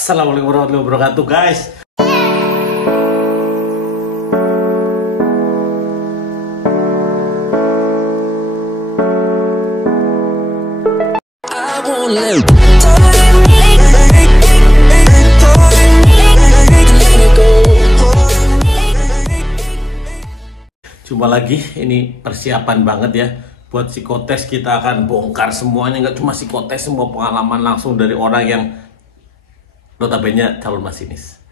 Assalamualaikum warahmatullahi wabarakatuh, guys. Cuma lagi ini persiapan banget ya buat psikotes. Kita akan bongkar semuanya, nggak cuma psikotes, semua pengalaman langsung dari orang yang notabene calon masinis.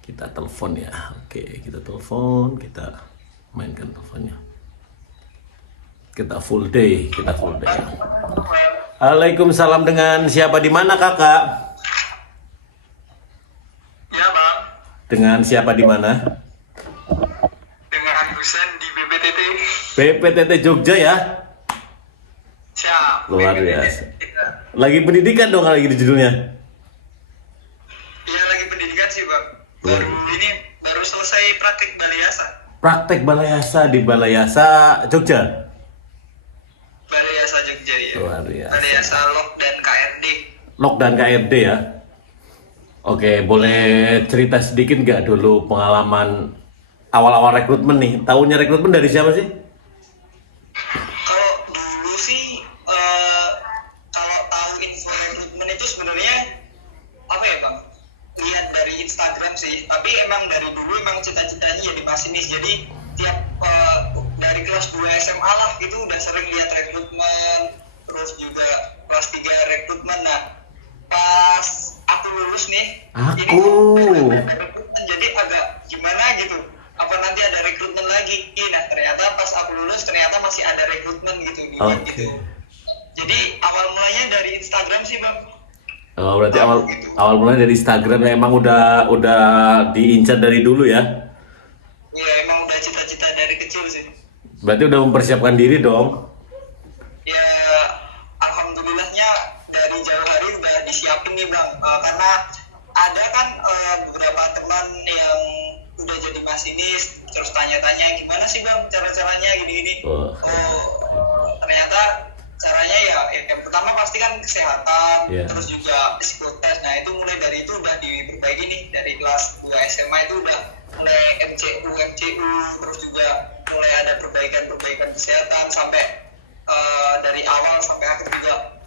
Kita telepon ya. Oke, kita telepon, kita mainkan teleponnya. Kita full day. Waalaikumsalam, dengan siapa di mana, Kakak? Ya, Bang. Dengan siapa di mana? Dengan Husen di BPTT. BPTT Jogja ya? Siap. Luar biasa. Lagi pendidikan dong kalau gitu judulnya. Iya, lagi pendidikan sih, Bang. Baru selesai praktek Balayasa. Praktek Balayasa di Balayasa Jogja. Balayasa Jogja ya. Luar biasa. Balayasa Lok dan KRD. Lok dan KRD ya. Oke, boleh cerita sedikit nggak dulu pengalaman awal-awal rekrutmen nih? Tahunya rekrutmen dari siapa sih? Kalau dulu sih, kalau tahu info rekrutmen itu sebenarnya apa ya, Bang? Lihat dari Instagram sih. Tapi emang dari dulu emang cita-citanya jadi masinis. Jadi tiap dari kelas 2 SMA lah itu udah sering lihat rekrutmen. Terus juga kelas 3 rekrutmen. Nah, pas aku lulus nih, ini jadi agak gimana gitu. Apa nanti ada rekrutmen lagi? Nah, ternyata pas aku lulus ternyata masih ada rekrutmen gitu. Gitu. Jadi awal mulanya dari Instagram sih, Bang. Oh, berarti awal mulanya dari Instagram ya, emang udah diincar dari dulu ya? Iya, emang udah cita-cita dari kecil sih. Berarti udah mempersiapkan diri dong? Ya, alhamdulillahnya dari jauh hari udah disiapin nih, Bang. Karena ada kan beberapa teman yang udah jadi masinis, terus tanya-tanya gimana sih, Bang, cara-caranya gini-gini. Ternyata caranya ya yang pertama pasti kan kesehatan, terus juga psikotes. Nah, itu mulai dari itu udah diperbaiki nih. Dari kelas 2 SMA itu udah mulai MCU, terus juga mulai ada perbaikan kesehatan sampai dari awal sampai akhir juga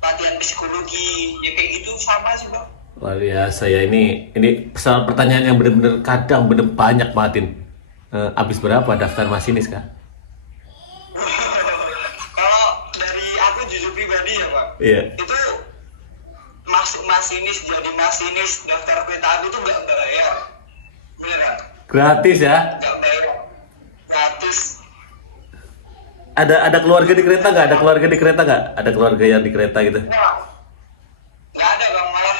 latihan psikologi, ya kayak gitu sama sih, Bang. Luar biasa ya, ini soal pertanyaan yang bener-bener kadang banyak banget. Habis berapa daftar masinis, Kak? Kalau dari aku jujur pribadi ya, Bang, itu masuk masinis, jadi masinis, daftar kereta api itu nggak bayar, beneran. Gratis ya? Nggak bayar, gratis. Ada keluarga di kereta nggak? Ada keluarga yang di kereta gitu? Nggak ada, Bang, malah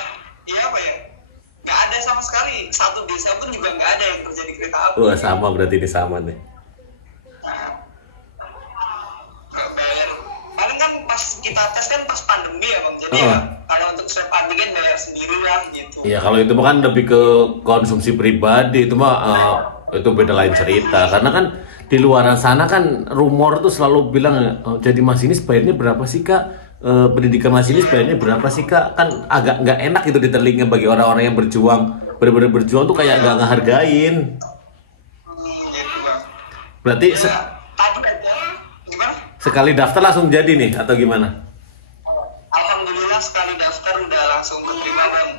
iya apa ya? Nggak ada sama sekali. Satu desa pun juga nggak ada yang kerja di kereta api. Wah, sama berarti ini sama nih. Nggak bayar. Paling kan pas kita tes kan pas pandemi ya, Bang. Jadi ya kalau untuk swab antigen bayar sendiri lah gitu. Iya, kalau itu kan lebih ke konsumsi pribadi, itu itu beda lain cerita. Karena kan di luar sana kan rumor tuh selalu bilang jadi masinis bayarnya berapa sih, Kak? Pendidikan masinis bayarnya berapa sih, Kak? Kan agak nggak enak itu di telinga bagi orang-orang yang berjuang, benar-benar berjuang tuh kayak nggak ngehargain. Gitu, Bang. Berarti Tadi gimana? sekali daftar langsung jadi nih atau gimana? Alhamdulillah sekali daftar udah langsung keterima, Bang.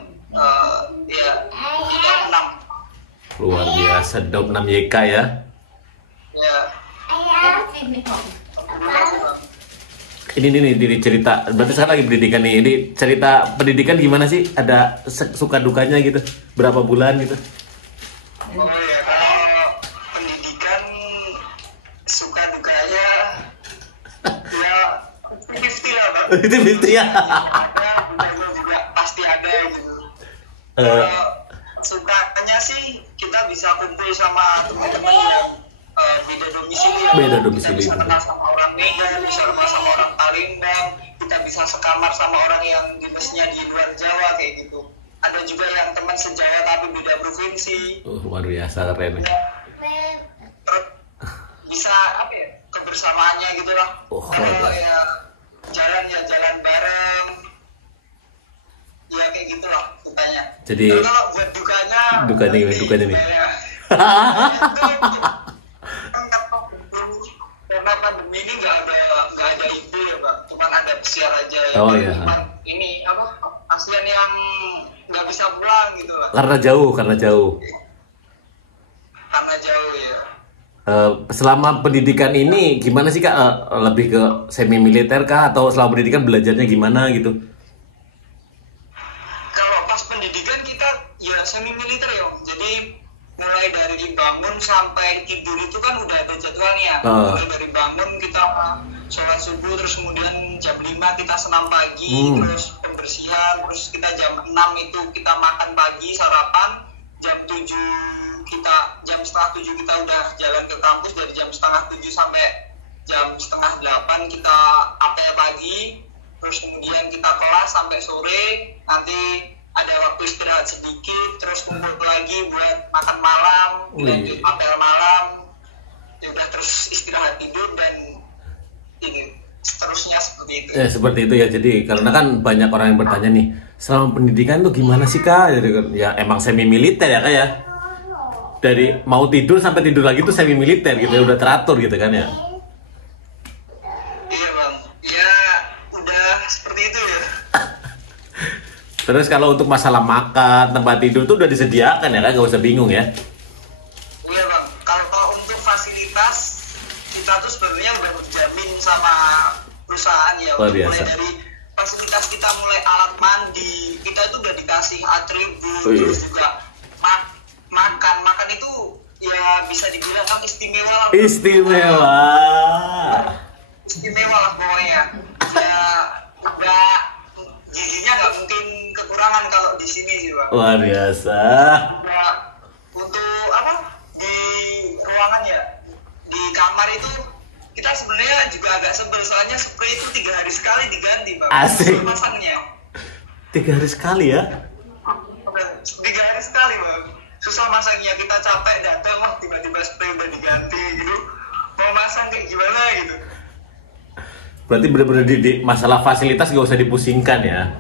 Ya, top 6. Luar biasa, dok 6 YK ya. Ya. Ini cerita, berarti sekarang lagi pendidikan nih. Ini cerita pendidikan gimana sih? Ada suka dukanya gitu? Berapa bulan gitu? Oh ya, kalau pendidikan suka dukanya ya 50 lah, Bang. Itu 50 ya? Ada, juga pasti ada gitu. Sukanya sih kita bisa kumpul sama teman-teman yang beda domisili. Kita bisa kenal sama orang Medan, bisa kenal sama orang Palembang, kita bisa sekamar sama orang yang dinasnya di luar Jawa kayak gitu. Ada juga yang teman sejawa tapi beda provinsi. Luar biasa, keren. Terus bisa apa ya, kebersamaannya gitu lah. Kalau ya jalan bareng, ya kayak kayak gitulah ceritanya. Jadi Tapi kalau buat dukanya gimana, dukanya nih? Karena pandemi ini nggak ada ide ya Pak, cuma ada pesiar aja ya. Oh iya. Cuman ini apa pasien yang nggak bisa pulang gitu lah. Karena jauh. Karena jauh ya. Selama pendidikan ini gimana sih Kak? Lebih ke semi militer kah atau selama pendidikan belajarnya gimana gitu? Kalau pas pendidikan kita ya semi militer ya, jadi mulai dari bangun sampai tidur itu kan udah ada jadwalnya. Mulai dari bangun kita sholat subuh, terus kemudian jam 5 kita senam pagi, terus pembersihan, terus kita jam 6 itu kita makan pagi, sarapan, jam 7 kita, jam setengah 7 kita udah jalan ke kampus, dari jam setengah 7 sampai jam setengah 8 kita apel pagi, terus kemudian kita kelas sampai sore, nanti ada waktu istirahat sedikit, terus kumpul lagi buat makan malam, lanjut apel malam, ya udah terus istirahat tidur dan ini seterusnya seperti itu. Seperti itu ya. Jadi karena kan banyak orang yang bertanya nih, selama pendidikan tuh gimana sih Kak? Jadi, ya emang semi militer ya Kak ya. Dari mau tidur sampai tidur lagi tuh semi militer gitu ya, udah teratur gitu kan ya. Iya Bang, ya udah seperti itu ya. Terus kalau untuk masalah makan, tempat tidur tuh udah disediakan ya kan, gak usah bingung ya. Iya Bang, kalau untuk fasilitas kita tuh sebenarnya udah dijamin sama perusahaan ya. Luar biasa. Mulai dari fasilitas kita, mulai alat mandi, kita itu udah dikasih atribut, terus juga makan itu ya bisa dibilang kan istimewa lah. Istimewa lah pokoknya. Ya nggak, gizinya nggak mungkin kekurangan kalau di sini sih Pak. Luar biasa. Ya, untuk apa di ruangan ya, di kamar itu kita sebenarnya juga agak sebel, soalnya spray itu 3 hari sekali diganti Pak. Asik. Masangnya 3 hari sekali ya? 3 hari sekali Bang. Susah masangnya, kita capek datang wah tiba-tiba spray udah diganti gitu, mau masang kayak gimana gitu. Berarti benar-benar di masalah fasilitas gak usah dipusingkan ya?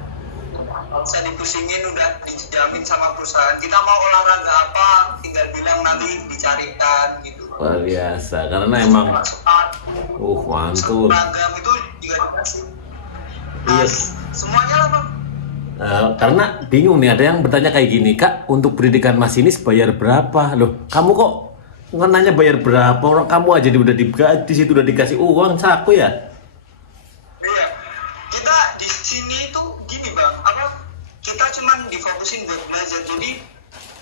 Gak usah dipusingin, udah dijamin sama perusahaan. Kita mau olahraga apa tinggal bilang nanti dicarikan gitu. Luar biasa, karena emang mantul. Seragam itu juga dikasih. Iya. Semuanya lah Bang. Karena bingung nih, ada yang bertanya kayak gini, Kak, untuk pendidikan masinis bayar berapa? Loh, kamu kok nanya bayar berapa? Orang kamu aja udah digaji, situ udah dikasih uang saku ya? Iya, kita di sini itu gini Bang, apa? Kita cuman difokusin buat belajar, jadi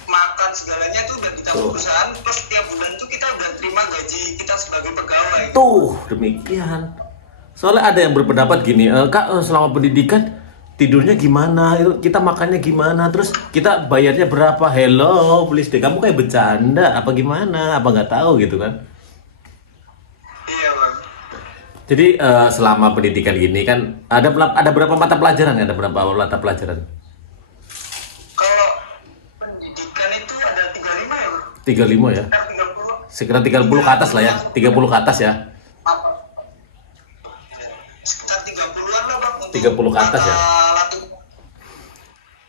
makan segalanya tuh udah ditanggung perusahaan, terus setiap bulan tuh kita udah terima gaji kita sebagai pegawai. Tuh, demikian. Soalnya ada yang berpendapat gini, Kak, selama pendidikan tidurnya gimana, kita makannya gimana, terus kita bayarnya berapa? Hello, please deh, kamu kayak bercanda apa gimana, apa nggak tahu gitu kan? Iya Bang. Jadi selama pendidikan gini kan ada berapa mata pelajaran ya? Ada berapa mata pelajaran? Kalau pendidikan itu ada 35 ya Bang? 35 ya? 30. Sekitar 30 ke atas lah ya, 30 ke atas ya? Sekitar 30-an lah Bang. 30 ke atas ya?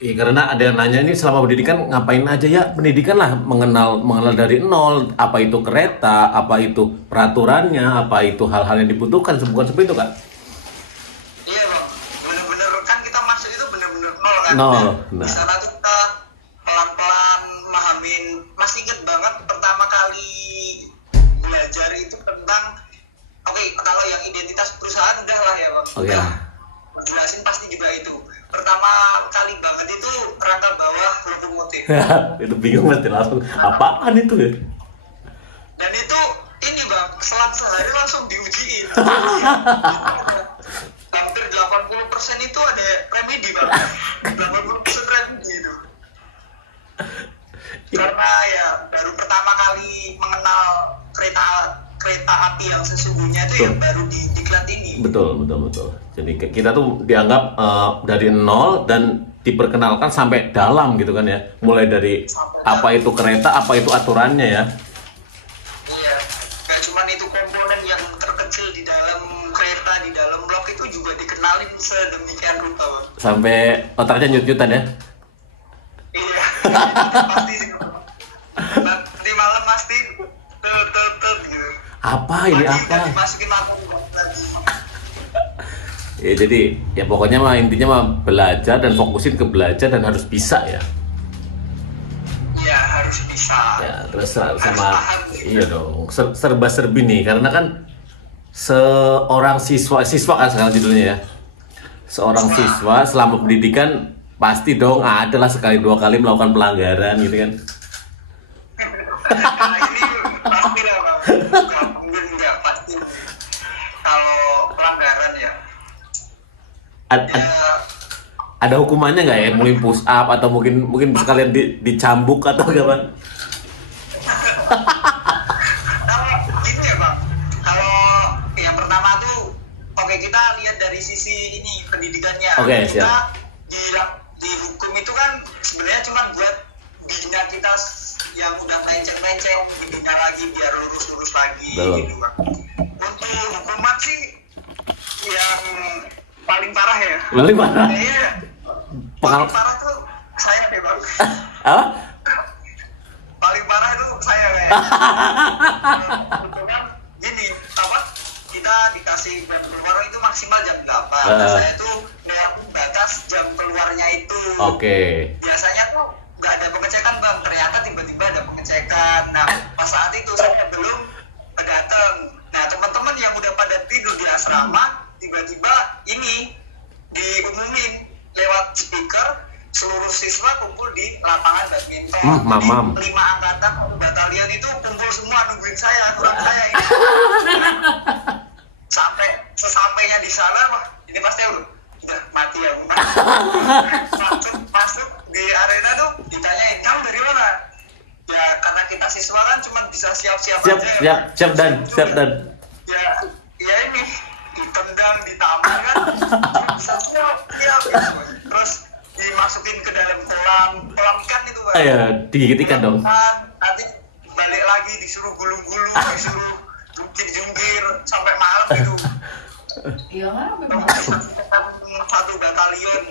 Iya, karena ada yang nanya ini selama pendidikan ngapain aja ya? Pendidikan lah, mengenal dari nol, apa itu kereta, apa itu peraturannya, apa itu hal-hal yang dibutuhkan, bukan seperti itu Kak? Iya Bang, bener-bener kan kita masuk itu bener-bener nol kan? Nol, Di sana tuh kita pelan-pelan mahamin. Masih inget banget pertama kali belajar itu tentang, oke, kalau yang identitas perusahaan udah lah ya Bang. Oh ya. Jelasin pasti juga itu. Pertama kali banget itu rangka bawah lokomotif. Itu bingung pasti langsung, apaan itu ya? Dan itu ini Bang, selang sehari langsung diujiin. Hampir 80% itu ada remedi Bang. 80% remedi itu. Karena ya baru pertama kali mengenal kereta api yang sesungguhnya itu yang baru di diklat ini. Betul. Jadi kita tuh dianggap dari nol dan diperkenalkan sampai dalam gitu kan ya. Mulai dari apa itu kereta, apa itu aturannya ya. Iya, gak cuma itu komponen yang terkecil di dalam kereta, di dalam blok itu juga dikenalin sedemikian rupa Bang. Sampai otaknya nyut-nyutan ya. Iya, pasti sih. Nanti malam pasti tet gitu. Apa ini Pagi apa? udah dimasukin mata lagi. Ya jadi ya pokoknya mah intinya mah belajar dan fokusin ke belajar dan harus bisa ya. Iya, harus bisa. Ya terus sama paham, iya dong serba-serbi nih karena kan seorang siswa kan sekarang judulnya ya. Seorang siswa selama pendidikan pasti dong adalah sekali dua kali melakukan pelanggaran gitu kan. Nah, ini pasti lah Bang. Nggak mungkin nggak pasti. Kalau pelanggaran ya, ya Ada hukumannya nggak ya? Mungkin push up atau mungkin sekalian dicambuk atau gimana? tapi gitu ya Bang. Kalau yang pertama tuh, oke kita lihat dari sisi ini pendidikannya. Oke, Kita siap. di hukum itu kan sebenarnya cuma buat bina kita yang udah melenceng-lenceng, dibina lagi biar lurus-lurus lagi. Betul. Gitu Bang. Untuk hukuman sih yang paling parah ya. Paling parah. Kayaknya paling parah tuh saya deh Bang. Apa? Paling parah itu saya kayak. Kebetulan gini, apa? Kita dikasih jam keluar itu maksimal jam 8. Saya tuh melewati batas jam keluarnya itu. Oke. Biasanya tuh nggak ada pengecekan Bang, ternyata tiba-tiba ada pengecekan. Nah, pas saat itu saya belum datang. Nah, teman-teman yang udah pada tidur di asrama, tiba-tiba ini diumumin lewat speaker, seluruh siswa kumpul di lapangan badminton. Mamam. Jadi 5 angkatan batalion itu kumpul semua nungguin saya, kurang saya ini. Sampai sesampainya di sana, wah ini pasti udah mati ya. Masuk di arena tuh ditanyain, kamu dari mana? Ya karena kita siswa kan cuma bisa siap-siap aja. Siap dan. Ya ini ditendang, ditampar kan. Bisa siap. Terus dimasukin ke dalam kolam ikan itu Pak. Ayo digigit ikan dong. Nanti balik lagi disuruh gulung-gulung, disuruh jungkir sampai malam gitu. Iya kan? Satu batalion.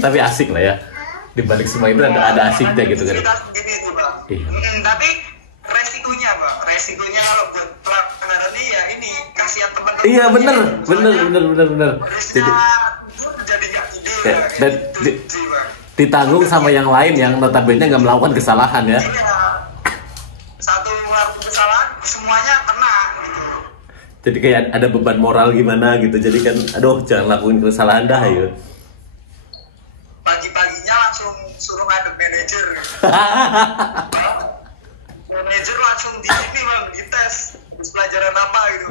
Tapi asik lah ya. Di balik semua itu ada asiknya gitu kan. Kita sendiri itu Bang. Iya. Tapi resikonya Bang, resikonya kalau buat pelanggaran ini ya ini kasihan teman-teman. Iya bener. Jadi nggak tidur. Dan ditanggung sama yang lain yang notabene nggak melakukan kesalahan ya. Iya. Satu melakukan kesalahan semuanya kena gitu. Jadi kayak ada beban moral gimana gitu. Jadi kan, aduh jangan lakuin kesalahan dah ya. Pagi-paginya langsung suruh ngadep manajer. Manajer langsung di ini Bang, dites pelajaran apa gitu.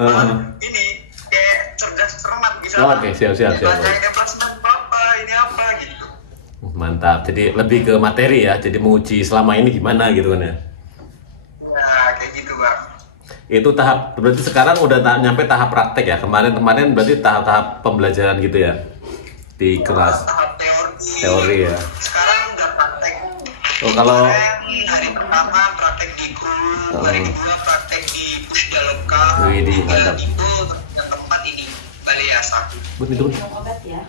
Ini kayak cerdas cermat bisa. Oke, siap. Tanyain pelajaran apa, ini apa gitu. Mantap. Jadi lebih ke materi ya. Jadi menguji selama ini gimana gitu kan ya. Nah, kayak gitu Bang. Itu tahap berarti sekarang udah nyampe tahap praktek ya. Kemarin berarti tahap pembelajaran gitu ya. Di kelas Tahap teori ya. Sekarang udah praktek. Oh, kalau Hari pertama praktek di KUL, hari kedua praktek di Pusdaloka, Widih, mantap. itu yang keempat ini Balai Asa. itu Minum obat ya.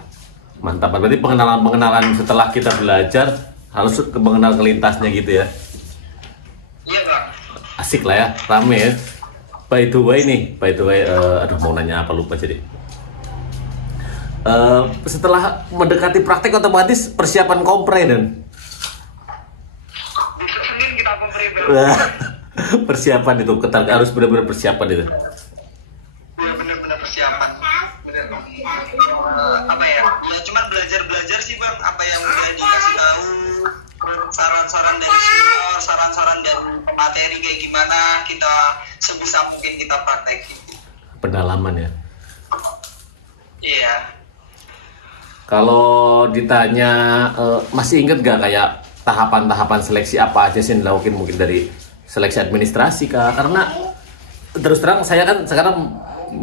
mantap. Berarti pengenalan setelah kita belajar harus mengenal ke lintasnya gitu ya. Iya Bang. Asik lah ya, rame ya. By the way, aduh mau nanya apa lupa jadi. Setelah mendekati praktek otomatis persiapan kompre dan Besok Senin kita kompre persiapan itu harus benar-benar persiapan itu. Ya benar-benar persiapan. Benar Bang. Apa ya? Ya cuma belajar sih Bang. Apa yang udah dikasih tahu, saran-saran dari senior, saran-saran dari pemateri kayak gimana kita sebisa mungkin kita praktekin. Pendalaman ya. Iya. Kalau ditanya masih inget gak kayak tahapan-tahapan seleksi apa aja sih yang dilakukan mungkin dari seleksi administrasi kah? Karena terus terang saya kan sekarang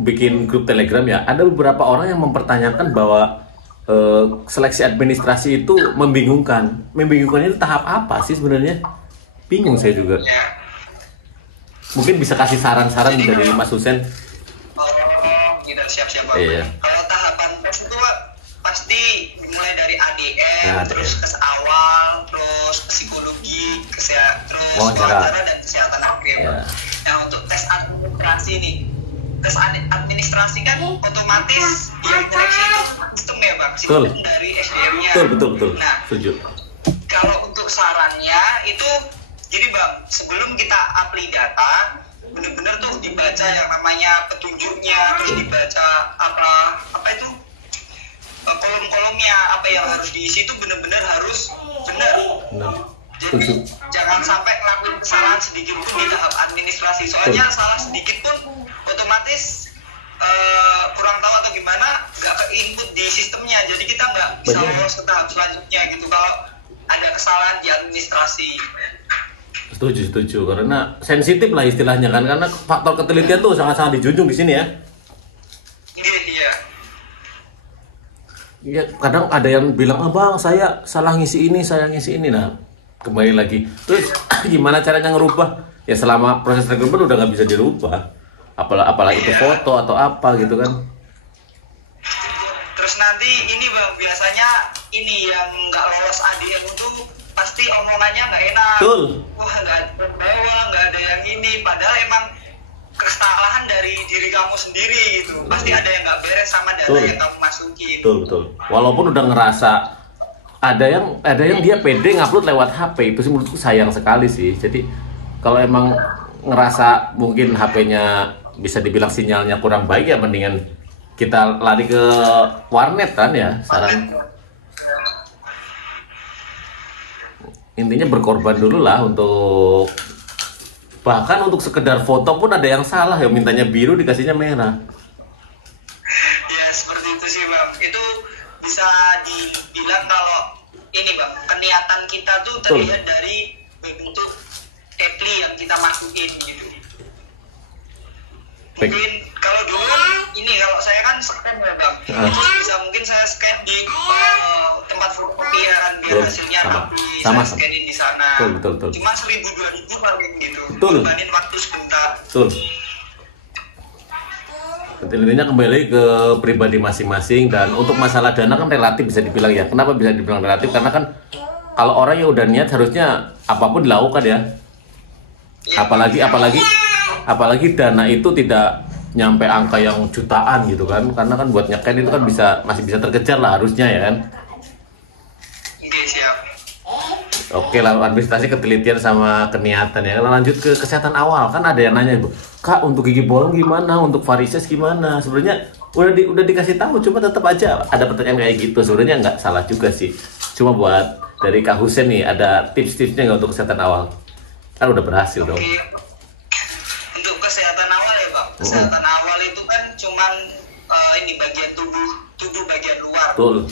bikin grup Telegram ya, ada beberapa orang yang mempertanyakan bahwa seleksi administrasi itu membingungkan. Membingungkannya itu tahap apa sih sebenarnya? Bingung saya juga. Ya. Mungkin bisa kasih saran-saran dari Mas Husen. Oh, tidak siap-siap Bang. Iya. Kalau tahapan tes itu Pak, terus tes awal, terus psikologi, terus wawancara dan kesehatan akhir. Ya. Nah untuk tes administrasi nih, tes administrasi kan otomatis yang seleksi itu sistem ya bang, sistem dari SDM-nya. Betul. Nah, setuju. kalau untuk sarannya itu, jadi bang, sebelum kita apply data, bener-bener tuh dibaca yang namanya petunjuknya, terus dibaca apa itu kolom-kolomnya, apa yang harus diisi itu bener-bener harus benar. Jadi jangan sampai ngelakuin kesalahan sedikit pun di tahap administrasi, soalnya salah sedikit pun otomatis kurang tahu atau gimana nggak ke input di sistemnya, jadi kita nggak bisa lolos ke tahap selanjutnya gitu kalau ada kesalahan di administrasi. Setuju karena sensitif lah istilahnya kan, karena faktor ketelitian tuh sangat-sangat dijunjung di sini ya. Iya. Iya, kadang ada yang bilang, "Bang, saya salah ngisi ini." Nah, kembali lagi. Terus gimana caranya ngerubah? Ya selama proses rekrutmen udah nggak bisa dirubah. Apalagi itu foto atau apa gitu kan. Terus nanti ini bang, biasanya ini yang nggak lolos ADM itu pasti omongannya nggak enak. Betul. Wah, nggak ada bawah, nggak ada yang ini. Padahal emang kesalahan dari diri kamu sendiri gitu. Pasti ada yang nggak beres sama data yang kamu masukin. Betul. Walaupun udah ngerasa ada yang dia pede ngupload lewat HP, itu sih menurutku sayang sekali sih. Jadi kalau emang ngerasa mungkin HP-nya bisa dibilang sinyalnya kurang baik, ya mendingan kita lari ke warnet kan ya, saran. Intinya berkorban dulu lah untuk, bahkan untuk sekedar foto pun ada yang salah ya, mintanya biru dikasihnya merah. Ya seperti itu sih bang, itu bisa dibilang kalau ini bang, keniatan kita tuh terlihat dari bentuk apply yang kita masukin gitu. Mungkin kalau dulu kan ini, kalau saya kan scan ya bang, terus bisa mungkin saya scan di tempat fotokopian biar hasilnya rapi, saya scanin di sana. Betul. Cuma 1.000-2.000 paling gitu, dibanding waktu sebentar. Betul. Intinya kembali ke pribadi masing-masing, dan untuk masalah dana kan relatif bisa dibilang ya. Kenapa bisa dibilang relatif? Karena kan kalau orang yang udah niat harusnya apapun dilakukan ya. Apalagi dana itu tidak nyampe angka yang jutaan gitu kan, karena kan buat nyeken itu kan masih bisa terkejar lah harusnya ya kan. Oke, siap. Oke lah, administrasi, ketelitian sama keniatan ya. Kalau lanjut ke kesehatan awal, kan ada yang nanya, "Kak, untuk gigi bolong gimana, untuk varises gimana?" Sebenarnya udah dikasih tahu, cuma tetap aja ada pertanyaan kayak gitu. Sebenarnya nggak salah juga sih, cuma buat dari Kak Husen nih, ada tips-tipsnya nggak untuk kesehatan awal? Kan udah berhasil dong. Untuk kesehatan awal ya bang, kesehatan awal itu kan cuman ini bagian tubuh bagian luar. Betul.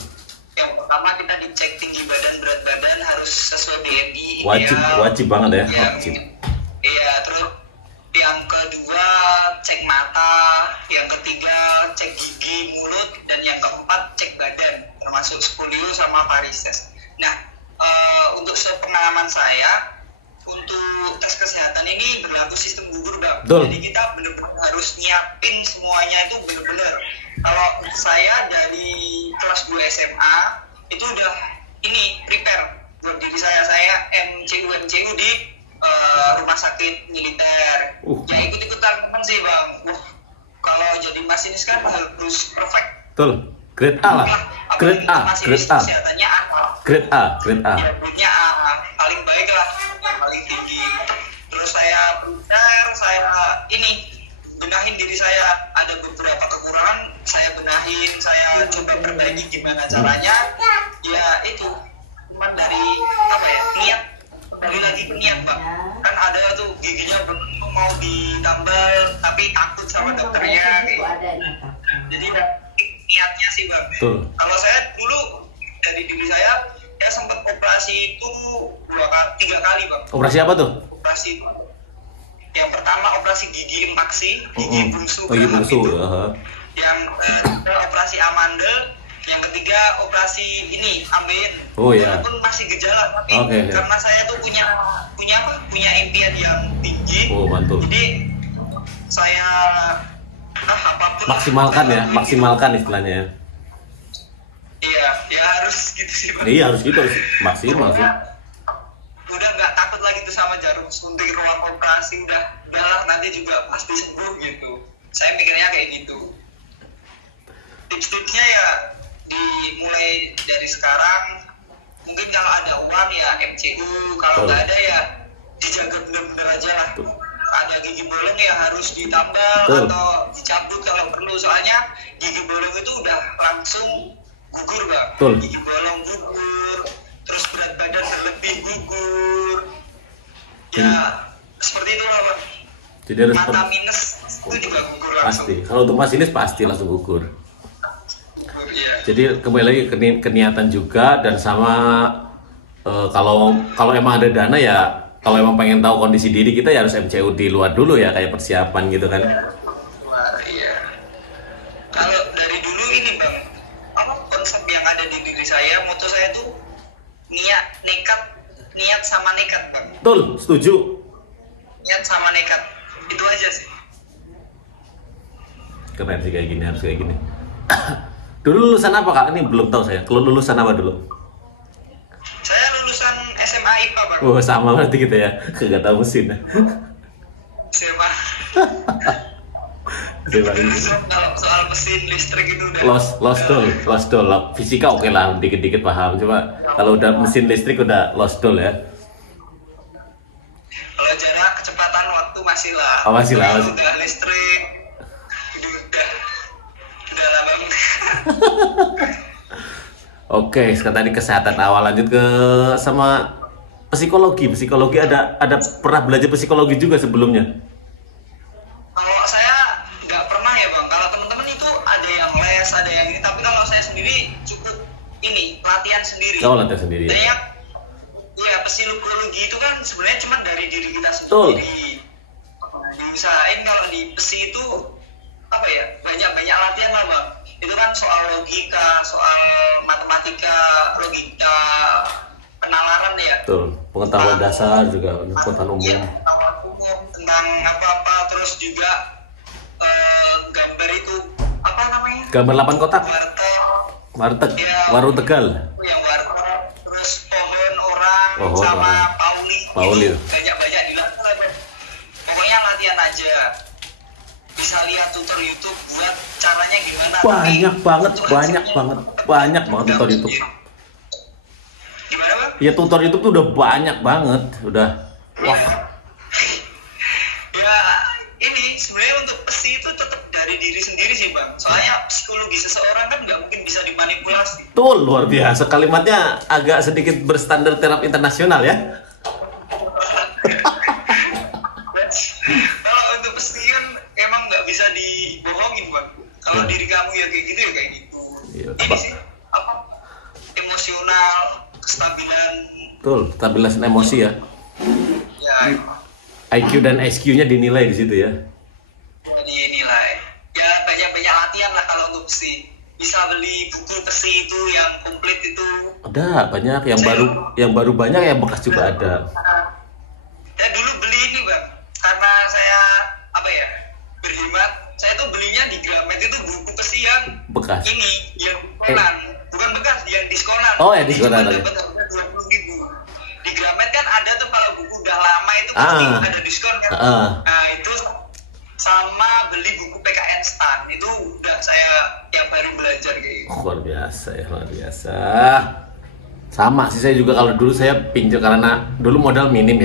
Yang pertama kita dicek tinggi badan, berat badan harus sesuai BMI. Wajib banget ya. Wajib. Iya, terus yang kedua cek mata, yang ketiga cek gigi, mulut, dan yang keempat cek badan, termasuk spolio sama varises. Nah, untuk sepengalaman saya, untuk tes kesehatan ini berlaku sistem gugur bang. Jadi kita benar-benar harus nyiapin semuanya itu benar-benar. Kalau saya dari kelas 2 SMA itu udah ini prepare buat diri saya MCU di rumah sakit militer. Ya ikut-ikutan teman sih bang. Kalau jadi masinis kan harus perfect. Betul. Grade A lah. Grade A. Kesehatannya Grade A. Ya, paling baik lah, paling tinggi. Terus saya prepare, saya benahin diri saya, ada beberapa kekurangan saya benahin, saya coba perbaiki gimana caranya. Ya itu cuma dari niat, kembali lagi ke niat bang. Kan ada tuh giginya mau ditambal tapi takut sama dokternya jadi niatnya sih bang. Kalau saya dulu dari diri saya sempat operasi itu 3 kali bang. Operasi apa tuh? Operasi yang pertama operasi gigi empaksi, gigi bungsu. Yang operasi amandel, yang ketiga operasi ambeien. Walaupun masih gejala, tapi karena saya tuh punya impian yang tinggi. Jadi saya apapun maksimalkan istilahnya. Iya, ya harus gitu sih sih Bang. Iya harus gitu, harus maksimal sih. Udah nggak takut lagi tuh sama jarum suntik ruang operasi, udahlah nanti juga pasti sembuh gitu. Saya mikirnya kayak gitu. Tips-tipsnya ya dimulai dari sekarang. Mungkin kalau ada uang ya MCU, kalau nggak ada ya dijaga bener-bener aja lah. Ada gigi bolong ya harus ditambal atau dicabut kalau perlu, soalnya gigi bolong itu udah langsung gugur Bang. Gigi bolong gugur, terus berat badan berlebih gugur, ya seperti itu lah Bang. Jadi harus mata minus itu juga gugur langsung. Pasti, kalau untuk masinis pasti langsung gugur. Ya. Jadi kembali lagi ke niatan juga, dan sama kalau emang ada dana ya, kalau emang pengen tahu kondisi diri kita ya harus MCU di luar dulu ya, kayak persiapan gitu kan. Iya. Kalau dari dulu ini Bang, apa konsep yang ada di diri saya, moto saya tuh niat sama nekat Bang. Betul, setuju. Niat sama nekat, itu aja sih. Keren sih kayak gini, harus kayak gini. Dulu lulusan apa Kak? Ini belum tahu saya. Kalau lulusan apa dulu? Saya lulusan SMA IPA Bang. Oh sama berarti kita ya, nggak tahu mesin. SMA. Kalau soal mesin listrik itu udah lost doll. Fisika oke lah, dikit-dikit paham. Cuma kalau udah mesin listrik udah lost doll ya. Kalau jarak kecepatan waktu masih lah. Oh, masih lah. Udah listrik, udah lah Bang. Oke, sekarang tadi kesehatan awal, lanjut ke sama psikologi. Psikologi ada pernah belajar psikologi juga sebelumnya? Kalau saya nggak pernah ya Bang. Kalau teman-teman itu ada yang les, ada yang ini. Tapi kalau saya sendiri cukup ini latihan sendiri. Oh, latihan sendiri. Dan yang ya psikologi itu kan sebenarnya cuma dari diri kita sendiri. Diusahain kalau di psi itu apa ya, banyak latihan lah Bang. Itu kan soal logika, soal matematika, logika, penalaran ya. Betul, pengetahuan dasar juga, pengetahuan umum. Iya, pengetahuan umum tentang apa-apa, terus juga gambar itu apa namanya? Gambar 8 kotak. Warteg, ya, warung Tegal. Yang warteg, terus pohon orang sama Pauli. Banyak dilakukan. Pokoknya latihan aja. Bisa lihat tutor YouTube buat caranya gimana. Banyak banget tutor YouTube. Gimana Bang? Ya tutor YouTube tuh udah banyak banget, udah. Wah. Ya ini sebenarnya untuk psi itu tetap dari diri sendiri sih Bang. Soalnya psikologi seseorang kan nggak mungkin bisa dimanipulasi. Tuh luar biasa, kalimatnya agak sedikit berstandar terapi internasional ya. Kalau untuk psi kan emang nggak bisa dibohongin Bang. Kalau diri kamu ya kayak gitu ya kayak gitu. Iya, ini sih apa emosional, kestabilan. Betul, stabilitas emosi ya. Ya. IQ dan SQ-nya dinilai di situ ya. Dinilai. Ya banyak latihan lah kalau untuk psi. Bisa beli buku psi itu yang komplit itu. Ada banyak yang baru banyak, yang bekas juga ada. Ya dulu beli ini Bang, karena saya apa ya, berhemat. Saya tuh belinya di Gramet itu buku psi yang bekas. Ini yang diskonan, bukan bekas, yang diskonan. Oh ya diskonan lagi. Dapat 20.000. Di Gramet kan ada tuh kalau buku udah lama itu pasti ada diskon kan. Nah itu sama beli buku PKN STAN itu udah saya yang baru belajar kayak gitu. Luar biasa ya, luar biasa. Sama sih, saya juga kalau dulu saya pinjam karena dulu modal minim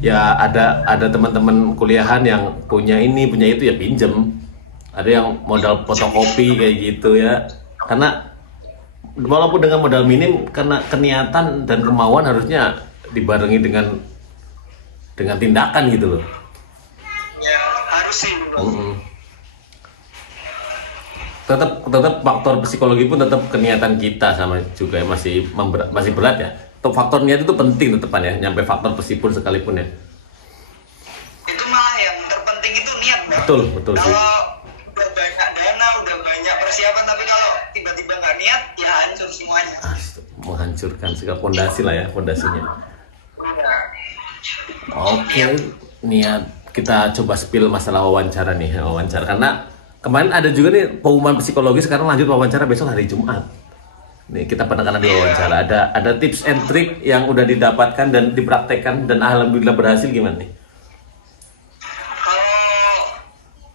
ya, ada teman-teman kuliahan yang punya itu ya pinjem. Ada yang modal fotokopi kayak gitu ya. Karena walaupun dengan modal minim, karena keniatan dan kemauan harusnya dibarengi dengan tindakan gitu loh. Ya harus sih. Tetap faktor psikologi pun tetap keniatan kita sama juga masih berat ya. Faktor niat itu penting tetepan ya, nyampe faktor psi pun sekalipun ya. Itu malah yang terpenting itu niat Bang. Betul sih. Kalau udah banyak dana, udah banyak persiapan, tapi kalau tiba-tiba nggak niat ya hancur semuanya. Menghancurkan segala fondasi lah ya, fondasinya. Oke, niat. Kita coba spill masalah wawancara karena kemarin ada juga nih pengumuman psikologi, sekarang lanjut wawancara besok hari Jumat. Nih kita pernah di wawancara, ada tips and trick yang udah didapatkan dan dipraktekkan dan alhamdulillah berhasil gimana nih? Kalau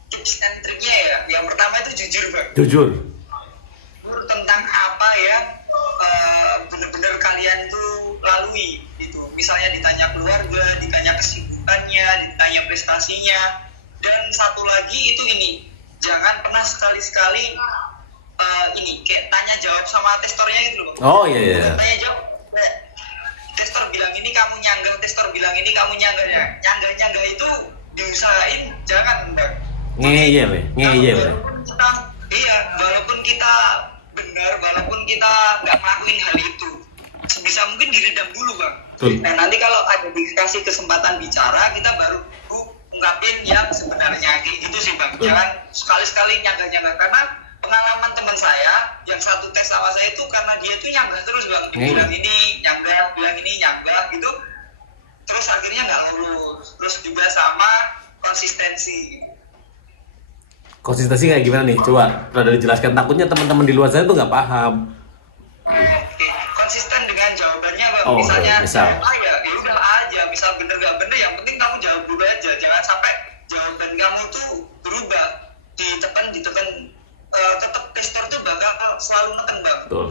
tips and triknya ya, yang pertama itu jujur bang. Jujur. Jujur tentang apa yang benar-benar kalian tuh lalui gitu. Misalnya ditanya keluarga, ditanya kesibukannya, ditanya prestasinya. Dan satu lagi itu ini, jangan pernah sekali-sekali ini kayak tanya jawab sama testornya gitu loh. Oh iya. Tanya jawab. Testor bilang ini kamu nyangga, testor bilang ini kamu nyangga ya. Nyangga itu diusahain jangan bang. Ngeyel. Walaupun kita benar, walaupun kita nggak ngelakuin hal itu, sebisa mungkin diredam dulu bang. Nah nanti kalau ada dikasih kesempatan bicara, kita baru ungkapin yang sebenarnya kayak gitu sih bang. Jangan sekali-sekali nyangga karena pengalaman teman saya yang satu tes sama saya itu karena dia tuh nyangga terus bang. Bilang ini nyangga, bilang ini nyangga gitu. Terus akhirnya nggak lulus. Terus juga sama konsistensi. Konsistensi kayak gimana nih? Coba udah dijelaskan. Takutnya teman-teman di luar sana tuh nggak paham. Oke. Konsisten dengan jawabannya bang. Oh, Misalnya misal. ya udah aja. Misal bener nggak bener, yang penting kamu jawab dulu aja. Jangan sampai jawaban kamu tuh berubah. Ditekan. Tetap testor tuh bakal selalu neken bang. Betul.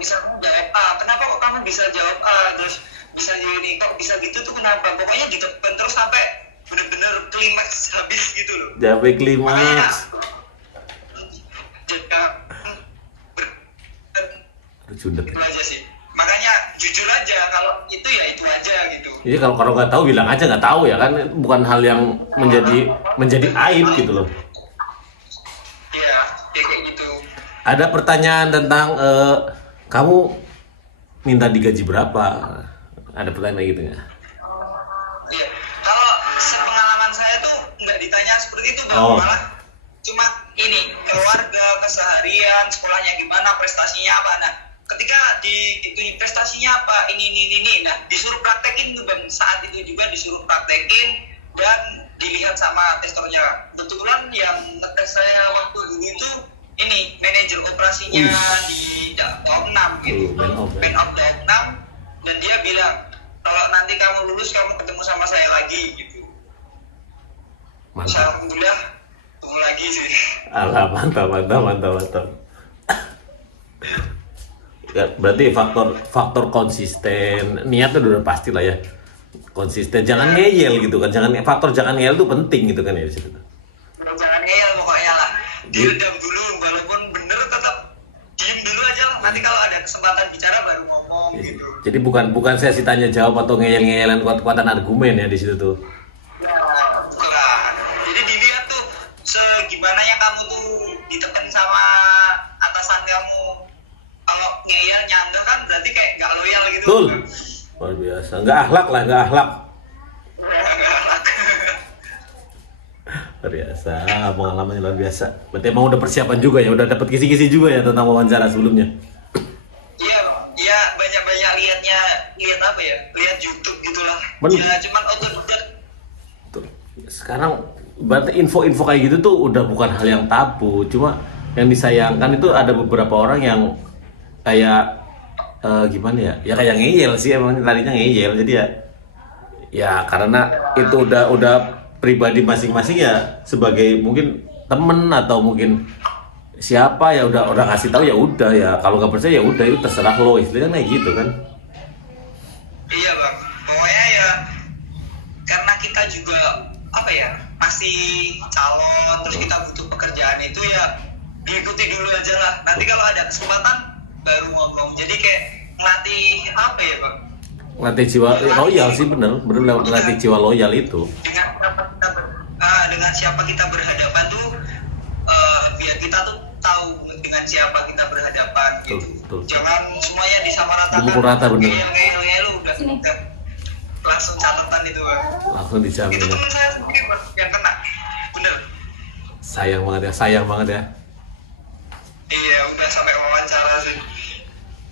Misalnya jawab A, kenapa kok kamu bisa jawab A, terus bisa jadi kok bisa gitu tuh kenapa? Pokoknya ditekan terus sampai benar-benar klimaks habis gitu loh. Sampai klimaks. Itu aja sih. Makanya jujur aja, kalau itu ya itu aja gitu. Iya kalau nggak tahu bilang aja nggak tahu ya kan, bukan hal yang menjadi aib gitu loh. Iya, kayak gitu. Ada pertanyaan tentang kamu minta digaji berapa? Ada pertanyaan gitu nggak? Iya, kalau sepengalaman saya tuh nggak ditanya seperti itu, Oh. malah cuma ini keluarga, keseharian, sekolahnya gimana, prestasinya apa. Nah, ketika itu prestasinya apa, ini, nah disuruh praktekin tuh bang. Saat itu juga disuruh praktekin dan dilihat sama testornya. Kebetulan yang ngetes saya waktu dulu itu ini manajer operasinya di Daob 6 gitu. Man of Daob 6, dan dia bilang kalau nanti kamu lulus kamu ketemu sama saya lagi gitu. Mantap. Alhamdulillah ketemu lagi sih. Mantap. Ya, berarti faktor konsisten, niatnya udah pasti lah ya. Konsisten, jangan ngeyel gitu kan. Jangan ngeyel itu penting gitu kan ya di situ. Jangan ngeyel pokoknya lah. Diredam dulu, walaupun bener tetap diem dulu aja lah. Nanti kalau ada kesempatan bicara baru ngomong gitu. Jadi bukan sesi tanya jawab atau ngeyel-ngeyelan kuat-kuatan argumen ya di situ tuh. Ya, bukan. Jadi dilihat tuh segimana yang kamu tuh ditekan sama atasan kamu. Kalau ngeyel nyangga kan berarti kayak nggak loyal gitu. Betul. Luar biasa. Nggak akhlak. Nggak akhlak. Luar biasa, pengalamannya luar biasa. Berarti emang udah persiapan juga ya, udah dapat kisi-kisi juga ya tentang wawancara sebelumnya. Iya, banyak-banyak lihat apa ya? Lihat YouTube gitulah. Bener. Ya cuman otodidak. Sekarang berarti info-info kayak gitu tuh udah bukan hal yang tabu. Cuma yang disayangkan itu ada beberapa orang yang kayak gimana ya? Ya kayak ngeyel sih, emang tadinya ngeyel. Jadi ya karena itu udah pribadi masing-masing ya, sebagai mungkin temen atau mungkin siapa ya udah kasih tahu ya udah ya, kalau nggak percaya ya udah itu terserah lo, istilahnya kayak gitu kan. Iya bang, pokoknya ya karena kita juga apa ya masih calon, terus kita butuh pekerjaan itu ya diikuti dulu aja lah. Nanti kalau ada kesempatan baru ngomong. Jadi kayak ngelatih apa ya bang? Ngelatih jiwa loyal sih, bener ngelatih jiwa loyal itu. Dengan siapa kita berhadapan tuh biar kita tuh tahu dengan siapa kita berhadapan gitu. Betul. Jangan semuanya disamaratakan. Dipukul rata bener. Ngeyel udah langsung catatan itu bang. Langsung dijamin. Itu teman saya sendiri bang yang kena, bener. Sayang banget ya. Iya udah sampai wawancara sih.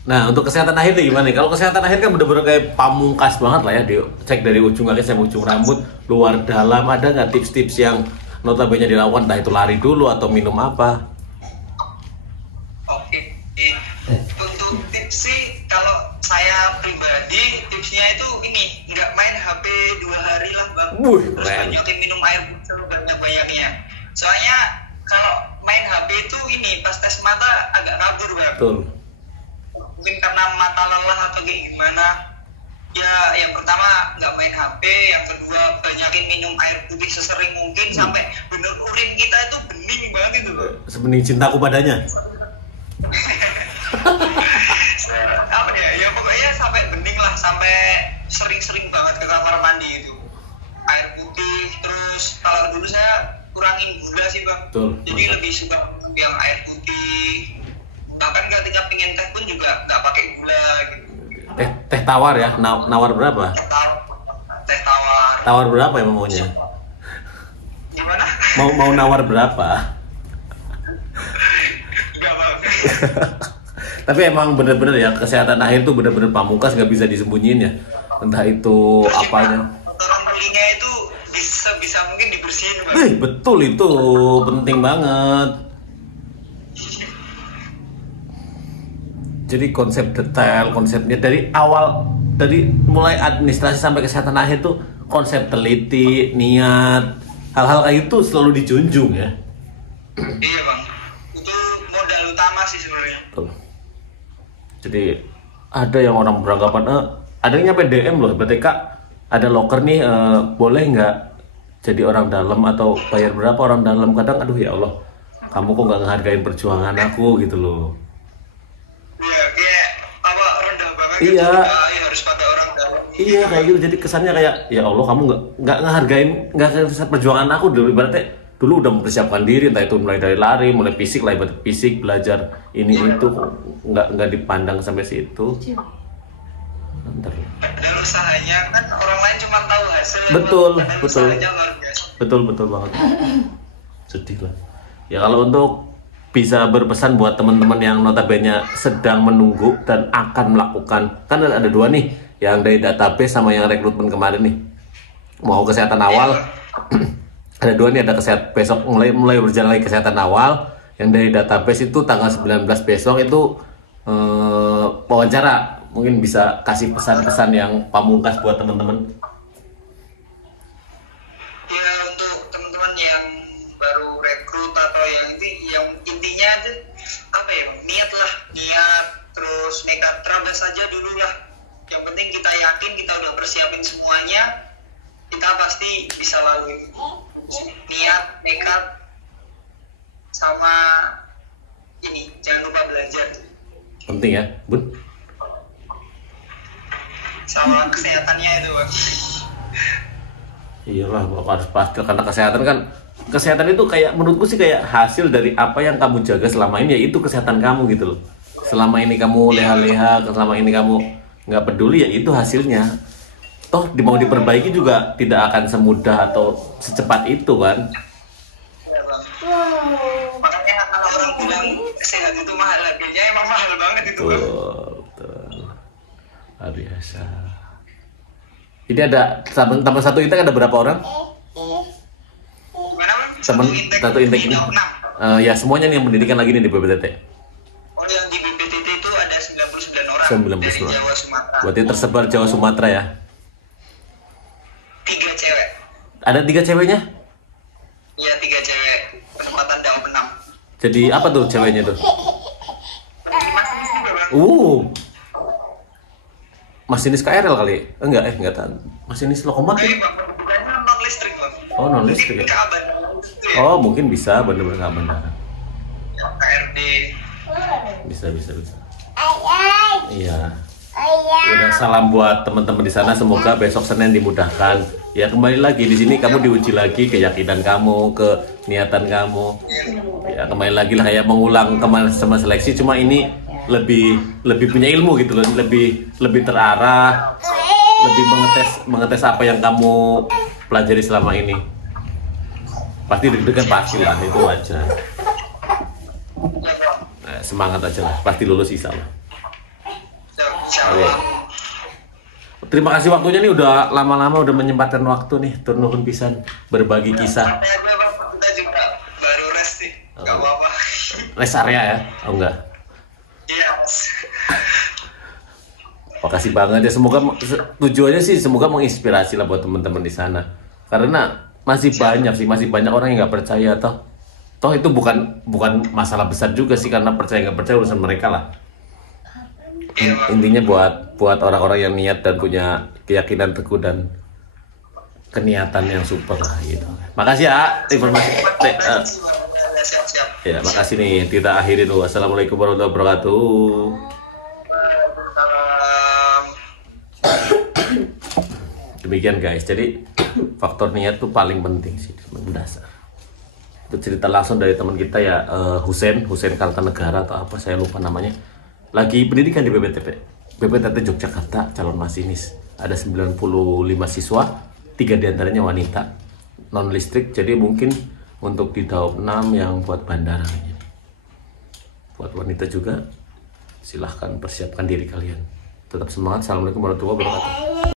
Nah untuk kesehatan akhir nih gimana nih? Kalau kesehatan akhir kan bener-bener kayak pamungkas banget lah ya, cek dari ujung kaki sampai ujung rambut, luar dalam. Ada nggak tips-tips yang notabene dilakukan, entah itu lari dulu atau minum apa? Oke. Untuk pribadi tipsnya itu ini nggak main HP 2 hari lah bang. Wuh, Terus keren. banyakin minum air putih banyak-banyaknya. Soalnya kalau main HP itu ini pas tes mata agak kabur bang. Betul. Mungkin karena mata lelah atau kayak gimana. Ya yang pertama nggak main HP, yang kedua banyakin minum air putih sesering mungkin sampai bener urin kita itu bening banget itu bang. Sebening cintaku padanya. Apa ya pokoknya sampai bening lah, sampai sering-sering banget ke kamar mandi itu air putih. Terus kalau dulu saya kurangin gula sih bang. Betul. Jadi lebih suka yang air putih, bahkan ketika pengen teh pun juga nggak pakai gula gitu. Teh tawar ya, nawar berapa? Teh tawar. Tawar berapa emang maunya? Gimana? Mau nawar berapa? Nggak bang. Tapi emang bener-bener ya, kesehatan akhir tuh bener-bener pamungkas, nggak bisa disembunyiin ya. Entah itu apanya. Kotoran kulitnya itu bisa mungkin dibersihin bang. Betul, itu penting banget. Jadi konsep detail, konsepnya dari awal, dari mulai administrasi sampai kesehatan akhir tuh konsep teliti, niat, hal-hal kayak itu selalu dijunjung ya. Iya bang, itu modal utama sih sebenarnya. Tuh. Jadi ada yang orang beranggapan, ada yang nyampe DM loh, BTK ada loker nih, boleh nggak jadi orang dalam atau bayar berapa orang dalam? Kadang aduh ya Allah, kamu kok nggak ngehargain perjuangan aku gitu loh. Iya, kayak apa rendah banget Iya. gitu. Ya, harus pakai orang dalam. Iya kayak gitu, jadi kesannya kayak ya Allah kamu nggak ngehargain perjuangan aku dulu. Ibaratnya dulu udah mempersiapkan diri, entah itu mulai dari lari, mulai fisik lah, ibarat fisik, belajar ini itu, nggak dipandang sampai situ. Bentar. Padahal usahanya kan orang lain cuma tahu hasil. Betul, padahal betul. usahanya luar biasa. Betul banget. Sedih lah. Ya kalau untuk bisa berpesan buat teman-teman yang notabene sedang menunggu dan akan melakukan, kan ada dua nih, yang dari database sama yang rekrutmen kemarin nih. Mau kesehatan awal, ada dua nih, ada kesehatan besok mulai berjalan lagi kesehatan awal. Yang dari database itu tanggal 19 besok itu wawancara. Mungkin bisa kasih pesan-pesan yang pamungkas buat teman-teman. Ya untuk teman-teman yang baru rekrut atau yang intinya itu apa ya, niat terus nekat, terabas saja dulu lah. Yang penting kita yakin kita udah persiapin semuanya, kita pasti bisa lalui. Niat, nekat, sama ini jangan lupa belajar. Penting ya, Bun? Sama kesehatannya itu bang. Iyalah, Bapak harus pasti, karena kesehatan itu kayak menurutku sih kayak hasil dari apa yang kamu jaga selama ini, yaitu kesehatan kamu gitu loh. Selama ini kamu leha-leha, selama ini kamu nggak peduli, ya itu hasilnya. Toh mau diperbaiki juga tidak akan semudah atau secepat itu kan. Ya, bang. Makanya kalau orang bilang sehat itu mahal, harganya emang mahal banget itu bang. Betul. Luar biasa. Ini ada tambah satu intake, ada berapa orang? Gimana bang? Satu intake ini. 6. Ya semuanya nih yang pendidikan lagi nih di BPTT. Oh yang di BPTT itu ada 99 orang 99 dari orang. Jawa Sumatera. Berarti tersebar Jawa Sumatera ya. 3 cewek. Ada 3 ceweknya? Iya 3 cewek. Kesempatan dalam 6. Jadi apa tuh ceweknya tuh? Masinis juga bang. Masinis KRL kali? Enggak tahu. Masinis lokomotif. Oke bang, bukannya non listrik bang. Oh, non listrik ya. Mungkin keaban itu ya. Oh, mungkin bisa bener-bener nggak benar. Ya, KRD. Bisa. Iya. Udah salam buat teman-teman di sana, semoga besok Senin dimudahkan. Ya kembali lagi di sini kamu diuji lagi keyakinan kamu, keniatan kamu. Ya kembali lagi lah kayak mengulang kemarin sama seleksi, cuma ini lebih punya ilmu gitu loh, lebih terarah, lebih mengetes apa yang kamu pelajari selama ini. Pasti deg-degan pastilah, itu wajar. Nah, semangat aja lah, pasti lulus insyaallah. Oke. Terima kasih waktunya nih, udah lama-lama udah menyempatkan waktu nih, tur nuhun pisan berbagi kisah. Kita juga baru rest sih, nggak apa-apa. Rest area ya? Oh enggak. Iya. Makasih banget ya. Semoga tujuannya sih semoga menginspirasi lah buat teman-teman di sana. Karena masih banyak orang yang nggak percaya toh itu bukan masalah besar juga sih, karena percaya nggak percaya urusan mereka lah. Intinya buat orang-orang yang niat dan punya keyakinan teguh dan keniatan yang super lah gitu. Makasih ya informasi. Siap-siap. Ya, makasih nih. Kita akhiri dulu. Assalamualaikum warahmatullahi wabarakatuh. Demikian guys. Jadi faktor niat tuh paling penting sih, mendasar. Itu cerita langsung dari teman kita ya, Husein Kartanegara atau apa saya lupa namanya. Lagi pendidikan di BPTT Yogyakarta, calon masinis. Ada 95 siswa, 3 diantaranya wanita, non listrik. Jadi mungkin untuk di Daop 6 yang buat bandara. Buat wanita juga, silahkan persiapkan diri kalian. Tetap semangat. Assalamualaikum warahmatullahi wabarakatuh.